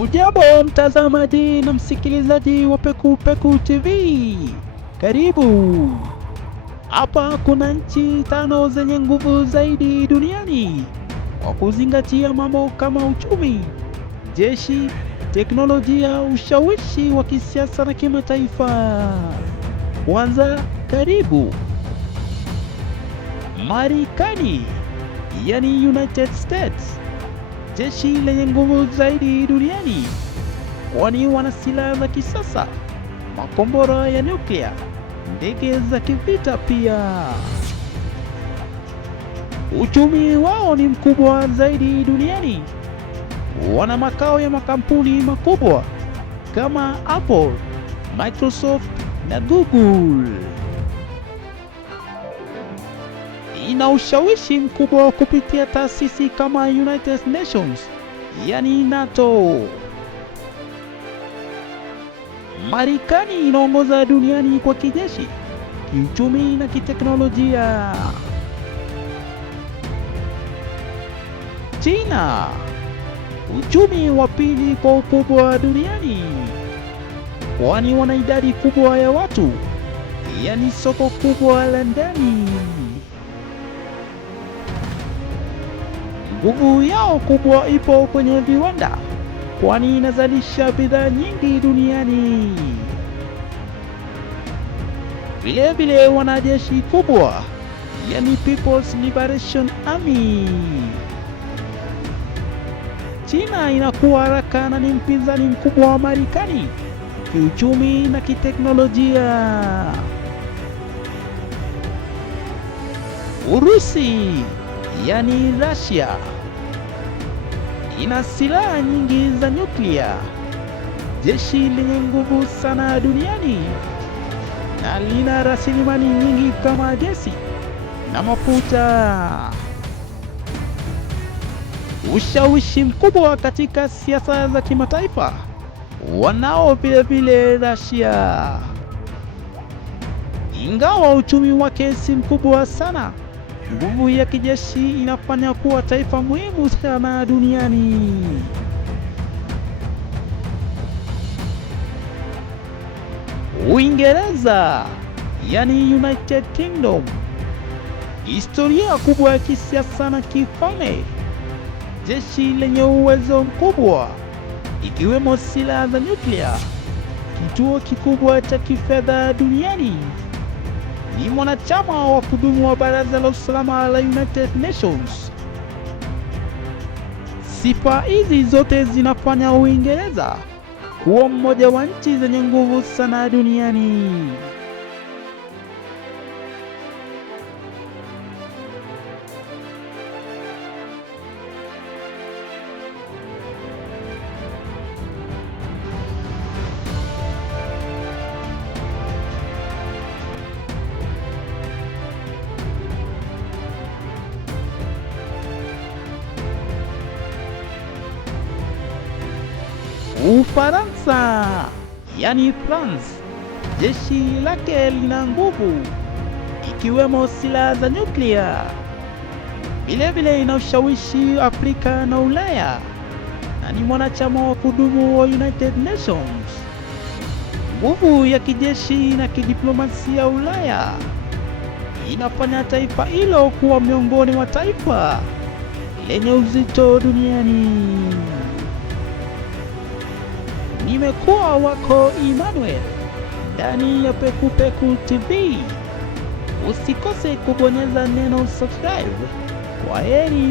Ujambo mtazamaji na msikilizaji wa Pekupeku TV, karibu. Hapa kuna nchi 5 zenye nguvu zaidi duniani kwa kuzingatia mambo kama uchumi, jeshi, teknolojia, ushawishi wa kisiasa na kimataifa. Kwanza, karibu Marekani, yani United States, jeshi lenye nguvu zaidi duniani, kwani wana silaha za kisasa, makombora ya nyuklia, ndege za kivita pia. Uchumi wao ni mkubwa zaidi duniani. Wana makao ya makampuni makubwa kama Apple, Microsoft na Google. Ina ushawishi mkubwa kupitia taasisi kama United Nations, yani NATO. Marekani inaongoza duniani kwa kijeshi, kiuchumi na kiteknolojia. China, uchumi wa pili kwa ukubwa duniani, kwani wana idadi kubwa ya watu, yani soko kubwa la ndani. Nguvu yao kubwa ipo kwenye viwanda, kwani inazalisha bidhaa nyingi duniani. Vile vile wana jeshi kubwa, yani People's Liberation Army. China inakuwa haraka na ni mpinzani mkubwa wa Marekani kiuchumi na kiteknolojia. Urusi, yani Russia, ina silaha nyingi za nyuklia, jeshi lenye nguvu sana duniani na lina rasilimali nyingi kama gesi na mafuta. Ushawishi mkubwa katika siasa za kimataifa wanao vile vile Russia. Ingawa uchumi wake si mkubwa sana, nguvu ya kijeshi inafanya kuwa taifa muhimu sana duniani. Uingereza, yani United Kingdom, historia kubwa ya kisiasa na kifalme, jeshi lenye uwezo mkubwa ikiwemo silaha za nyuklia, kituo kikubwa cha kifedha duniani, ni mwanachama wa kudumu wa Baraza la Usalama la United Nations. Sifa hizi zote zinafanya Uingereza kuwa mmoja wa nchi zenye nguvu sana duniani. Ufaransa, yani France, jeshi lake lina nguvu ikiwemo silaha za nyuklia. Vile vile ina ushawishi Afrika na Ulaya na ni mwanachama wa kudumu wa United Nations. Nguvu ya kijeshi na kidiplomasia Ulaya inafanya taifa hilo kuwa miongoni mwa taifa lenye uzito duniani. Nimekuwa wako Emmanuel ndani ya Pekupeku TV. Usikose kubonyeza neno subscribe. Kwaheri.